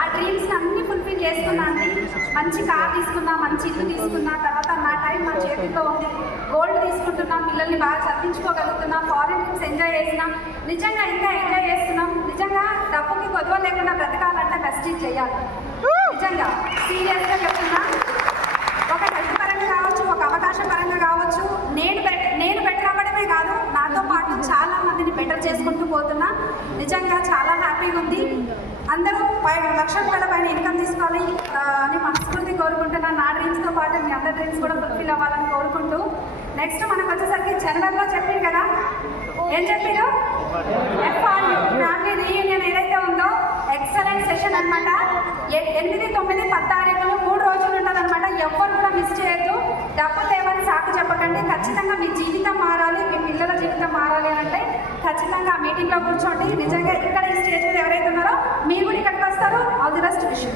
ఆ డ్రీమ్స్ అన్ని ఫుల్ఫిల్ చేసుకున్నా అండి. మంచి కార్ తీసుకున్నా, మంచి ఇల్లు తీసుకున్నా, తర్వాత నా టైం నా చేతిలో ఉంది, గోల్డ్ తీసుకుంటున్నా, పిల్లల్ని బాగా చదివించుకోగలుగుతున్నా, ఫారెన్ ట్రిప్స్ ఎంజాయ్ చేసినా, నిజంగా ఇంకా ఎంజాయ్ చేస్తున్నాం. నిజంగా డబ్బుకి గొడవ లేకుండా బ్రతకాలంటే ప్రెస్టీజ్ చేయాలి. నిజంగా సీరియస్గా చెప్తున్నా. ఒక హెల్త్ పరంగా కావచ్చు, ఒక అవకాశం పరంగా కావచ్చు, నేను బెటర్ అవ్వడమే కాదు, నాతో పాటు చాలా మందిని బెటర్ చేసుకుంటూ పోతున్నా. నిజంగా చాలా హ్యాపీగా ఉంది. అందరూ 5 లక్షల రూపాయల పైన ఇన్కమ్ తీసుకోవాలి అని మనస్ఫూర్తి కోరుకుంటున్నాను. నా డ్రీమ్స్తో పాటు మీ అందరి డ్రీమ్స్ కూడా ఫుల్ఫిల్ అవ్వాలని కోరుకుంటూ, నెక్స్ట్ మనకు వచ్చేసరికి జనవరిలో చెప్పారు కదా, ఏం చెప్పారు? FRU ఫ్యామిలీ రీయూనియన్ ఏదైతే ఉందో ఎక్సలెంట్ సెషన్ అనమాట. 8, 9, 10 తారీఖులు 3 రోజులు ఉంటుందన్నమాట. ఎవ్వరు కూడా మిస్ చేయొద్దు. డబ్బు తేవని సాకు చెప్పకండి. ఖచ్చితంగా మీ జీవితం మారాలి, మీ పిల్లల జీవితం మారాలి అంటే ఖచ్చితంగా ఆ మీటింగ్లో కూర్చోండి. నిజంగా ఇక్కడ ఈ స్టేజ్ మీద ఎవరైతే ఉన్నారో మీరు కూడా ఇక్కడికి వస్తారు. ఆల్ ది బెస్ట్ విషయం.